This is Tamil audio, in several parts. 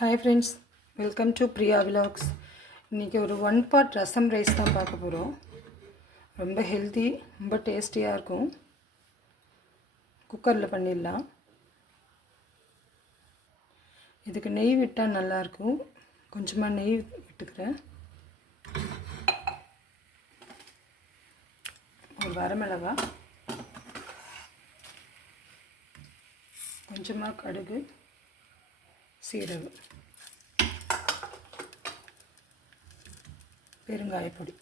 Hi friends, welcome to Priya Vlogs. இன்றைக்கி ஒரு 1 pot ரசம் ரைஸ் தான் பார்க்க போகிறோம். ரொம்ப ஹெல்தி, ரொம்ப டேஸ்டியாக இருக்கும். குக்கரில் பண்ணிடலாம். இதுக்கு நெய் விட்டால் நல்லாயிருக்கும். கொஞ்சமாக நெய் விட்டுக்கிறேன். ஒரு வரமிளகா, கொஞ்சமாக கடுகு, சீரகம், பெருங்காயப்பொடி,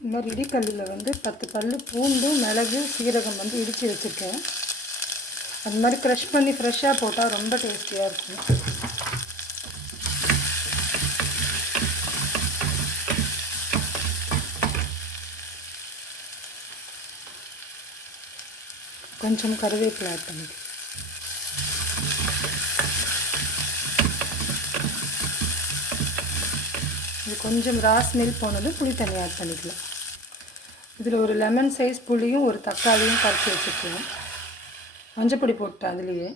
இந்த மாதிரி இடிக்கல்லில் 10 பல் பூண்டு, மிளகு, சீரகம் இடித்து வச்சுருக்கேன். அது மாதிரி க்ரஷ் பண்ணி ஃப்ரெஷ்ஷாக போட்டால் ரொம்ப டேஸ்டியாக இருக்கும். கொஞ்சம் கருவேப்பிலை ஆட் பண்ணிக்கலாம். இது கொஞ்சம் ஸ்மெல் போனது புளி தண்ணி ஆட் பண்ணிக்கலாம். இதில் ஒரு லெமன் சைஸ் புளியும் ஒரு தக்காளியும் கரைச்சி வச்சுக்கலாம். மஞ்சப்பொடி போட்டேன். அதுலேயே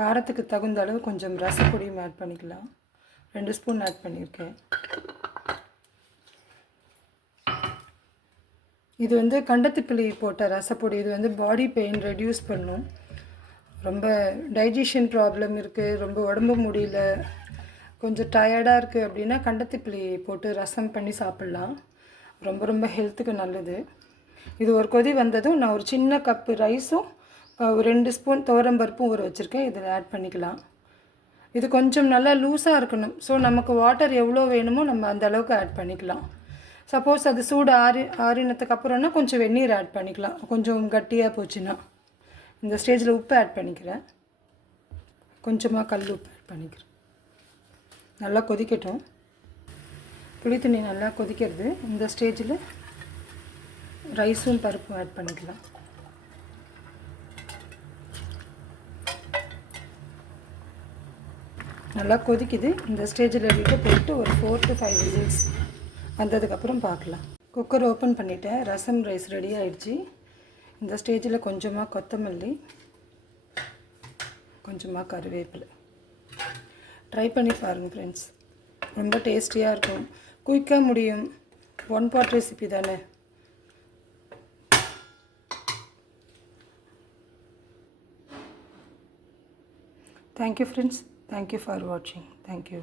காரத்துக்கு தகுந்த அளவு கொஞ்சம் ரசப்பொடியும் ஆட் பண்ணிக்கலாம். 2 ஸ்பூன் ஆட் பண்ணியிருக்கேன். இது கண்டத்திப்பிள்ளி போட்ட ரசப்பொடி. இது பாடி பெயின் ரெடியூஸ் பண்ணும். ரொம்ப டைஜஷன் ப்ராப்ளம் இருக்குது, ரொம்ப உடம்பு முடியல, கொஞ்சம் டயர்டாக இருக்குது அப்படின்னா கண்டத்திப்பிள்ளி போட்டு ரசம் பண்ணி சாப்பிட்லாம். ரொம்ப ரொம்ப ஹெல்த்துக்கு நல்லது. இது ஒரு கொதி வந்ததும் நான் ஒரு சின்ன கப்பு ரைஸும் 2 ஸ்பூன் துவரம்பருப்பும் ஊற வச்சுருக்கேன். இதில் ஆட் பண்ணிக்கலாம். இது கொஞ்சம் நல்லா லூஸாக இருக்கணும். ஸோ நமக்கு வாட்டர் எவ்வளோ வேணுமோ நம்ம அந்த அளவுக்கு ஆட் பண்ணிக்கலாம். சப்போஸ் அது சூடு ஆறினத்துக்கு அப்புறம்னா கொஞ்சம் வெந்நீர் ஆட் பண்ணிக்கலாம். கொஞ்சம் கட்டியாக போச்சுன்னா இந்த ஸ்டேஜில் உப்பு ஆட் பண்ணிக்கிறேன். கொஞ்சமாக கல் உப்பு ஆட் பண்ணிக்கிறேன். நல்லா கொதிக்கட்டும். புளி தண்ணி நல்லா கொதிக்கிறது. இந்த ஸ்டேஜில் ரைஸும் பருப்பும் ஆட் பண்ணிக்கலாம். நல்லா கொதிக்குது. இந்த ஸ்டேஜில் விட்டு போட்டு ஒரு 4 to 5 விசில்ஸ் வந்ததுக்கப்புறம் பார்க்கலாம். குக்கர் ஓப்பன் பண்ணிவிட்டேன். ரசம் ரைஸ் ரெடி ஆகிடுச்சு. இந்த ஸ்டேஜில் கொஞ்சமாக கொத்தமல்லி, கொஞ்சமாக கருவேப்பிலை. ட்ரை பண்ணி பாருங்கள் ஃப்ரெண்ட்ஸ். ரொம்ப டேஸ்டியாக இருக்கும். குயிக்காக முடியும். 1 pot ரெசிபி தானே. Thank you friends. தேங்க்யூ ஃபார் வாட்சிங். தேங்க்யூ.